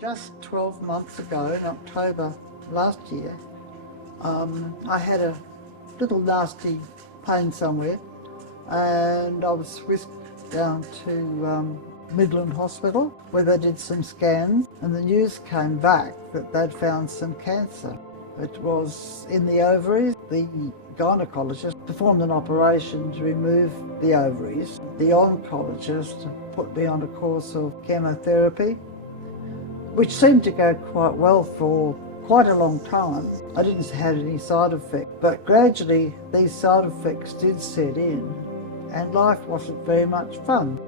Just 12 months ago, in October last year, I had a little nasty pain somewhere, and I was whisked down to Midland Hospital, where they did some scans, and the news came back that they'd found some cancer. It was in the ovaries. The gynecologist performed an operation to remove the ovaries. The oncologist put me on a course of chemotherapy, which seemed to go quite well for quite a long time. I didn't have any side effects, but gradually these side effects did set in, and life wasn't very much fun.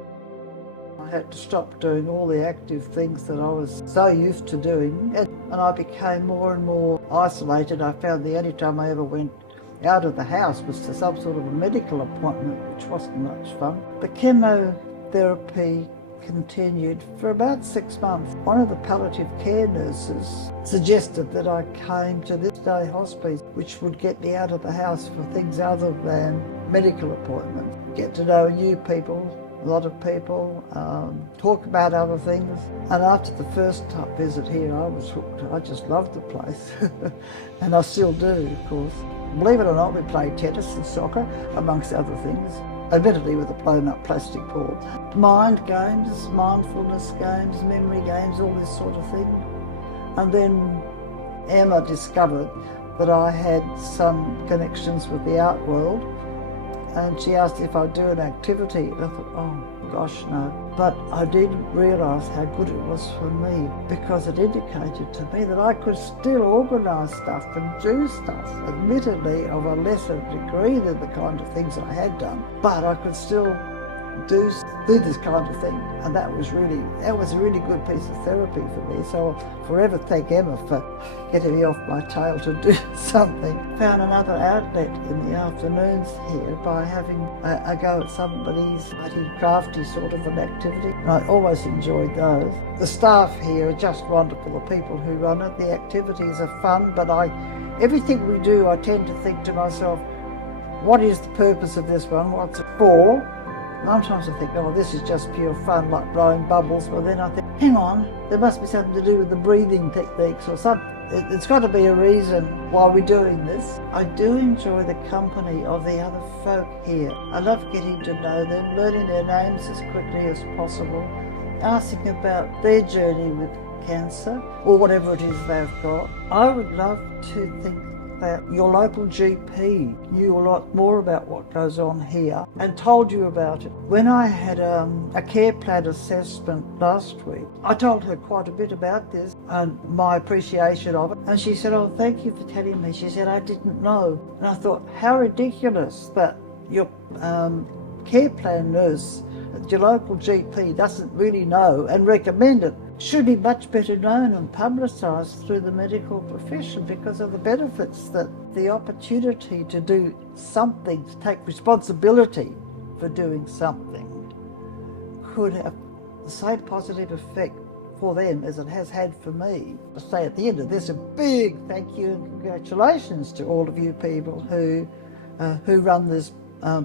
I had to stop doing all the active things that I was so used to doing, and I became more and more isolated. I found the only time I ever went out of the house was to some sort of a medical appointment, which wasn't much fun. The chemotherapy continued for about 6 months. One of the palliative care nurses suggested that I came to this day hospice, which would get me out of the house for things other than medical appointments. Get to know new people, a lot of people, talk about other things. And after the first visit here, I was hooked. I just loved the place. And I still do, of course. Believe it or not, we play tennis and soccer, amongst other things. Admittedly with a blown up plastic ball. Mind games, mindfulness games, memory games, all this sort of thing. And then Emma discovered that I had some connections with the art world, and she asked if I'd do an activity. And I thought, oh gosh, no. But I did realise how good it was for me, because it indicated to me that I could still organise stuff and do stuff, admittedly of a lesser degree than the kind of things I had done, but I could still do this kind of thing, and that was a really good piece of therapy for me. So I'll forever thank Emma for getting me off my tail to do something. Found another outlet in the afternoons here by having a go at somebody's crafty sort of an activity. And I always enjoyed those. The staff here are just wonderful, the people who run it. The activities are fun, but everything we do, I tend to think to myself, what is the purpose of this one? What's it for? Sometimes I think, oh, this is just pure fun, like blowing bubbles. But then I think, hang on, there must be something to do with the breathing techniques or something. It's got to be a reason why we're doing this. I do enjoy the company of the other folk here. I love getting to know them, learning their names as quickly as possible, asking about their journey with cancer or whatever it is they've got. I would love to think that your local GP knew a lot more about what goes on here and told you about it. When I had a care plan assessment last week, I told her quite a bit about this and my appreciation of it, and she said, oh, thank you for telling me. She said, I didn't know. And I thought, how ridiculous that your care plan nurse at your local GP doesn't really know and recommend it. Should be much better known and publicised through the medical profession because of the benefits, that the opportunity to do something, to take responsibility for doing something, could have the same positive effect for them as it has had for me. I say at the end of this, a big thank you and congratulations to all of you people who run this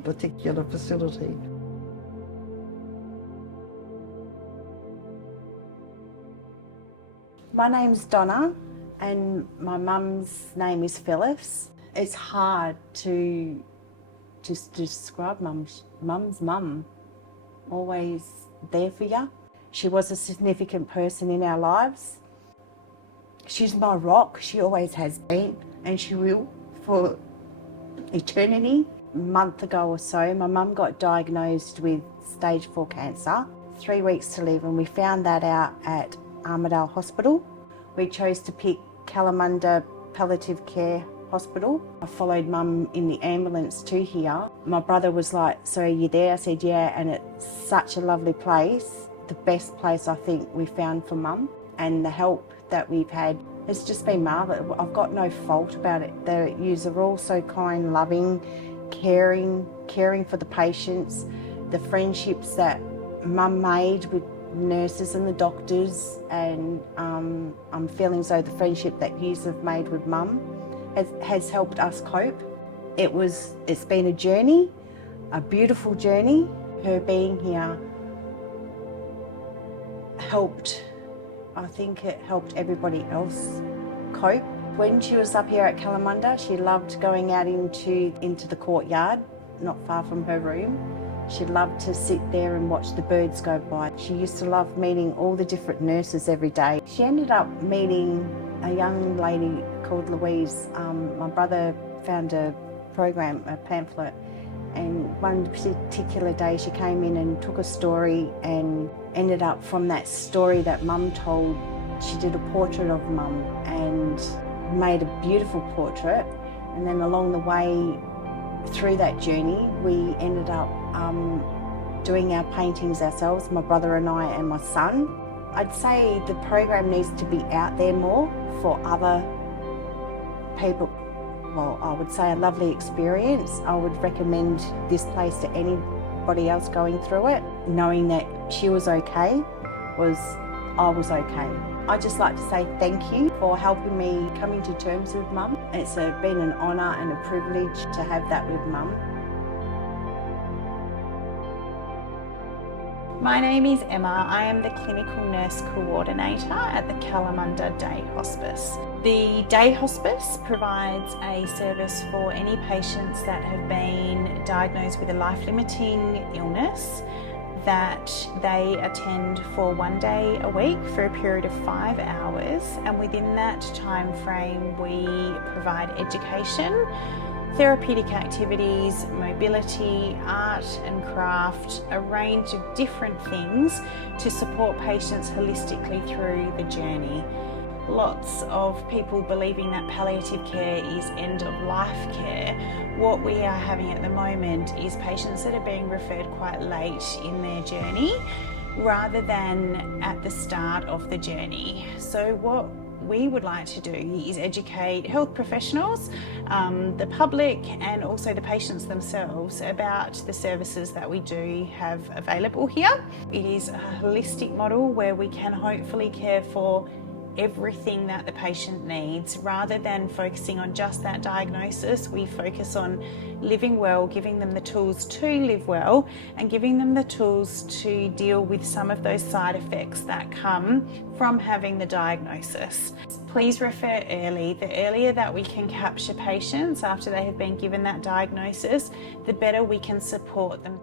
particular facility. My name's Donna and my mum's name is Phyllis. It's hard to just describe mum's mum, always there for you. She was a significant person in our lives. She's my rock, she always has been, and she will for eternity. A month ago or so, my mum got diagnosed with stage 4 cancer, 3 weeks to live, and we found that out at Armidale Hospital. We chose to pick Kalamunda Palliative Care Hospital. I followed mum in the ambulance to here. My brother was like, so are you there? I said, yeah, and it's such a lovely place. The best place I think we found for mum, and the help that we've had has just been marvellous. I've got no fault about it. The yous are all so kind, loving, caring for the patients, the friendships that mum made with nurses and the doctors, and I'm feeling as though the friendship that yous have made with mum has helped us cope. It's been a journey, a beautiful journey. Her being here helped I think it helped everybody else cope. When she was up here at Kalamunda, she loved going out into the courtyard, not far from her room. She loved to sit there and watch the birds go by. She used to love meeting all the different nurses every day. She ended up meeting a young lady called Louise. My brother found a program, a pamphlet, and one particular day she came in and took a story, and ended up from that story that Mum told, she did a portrait of Mum and made a beautiful portrait. And then along the way through that journey, we ended up doing our paintings ourselves, my brother and I and my son. I'd say the program needs to be out there more for other people. Well, I would say a lovely experience. I would recommend this place to anybody else going through it. Knowing that she was okay, I was okay. I'd just like to say thank you for helping me coming to terms with Mum. It's been an honour and a privilege to have that with Mum. My name is Emma. I am the Clinical Nurse Coordinator at the Kalamunda Day Hospice. The Day Hospice provides a service for any patients that have been diagnosed with a life-limiting illness that they attend for 1 day a week for a period of 5 hours, and within that time frame we provide education, therapeutic activities, mobility, art and craft, a range of different things to support patients holistically through the journey. Lots of people believing that palliative care is end of life care. What we are having at the moment is patients that are being referred quite late in their journey rather than at the start of the journey. So what we would like to do is educate health professionals, the public and also the patients themselves about the services that we do have available here. It is a holistic model where we can hopefully care for everything that the patient needs. Rather than focusing on just that diagnosis, we focus on living well, giving them the tools to live well and giving them the tools to deal with some of those side effects that come from having the diagnosis. Please refer early. The earlier that we can capture patients after they have been given that diagnosis, the better we can support them.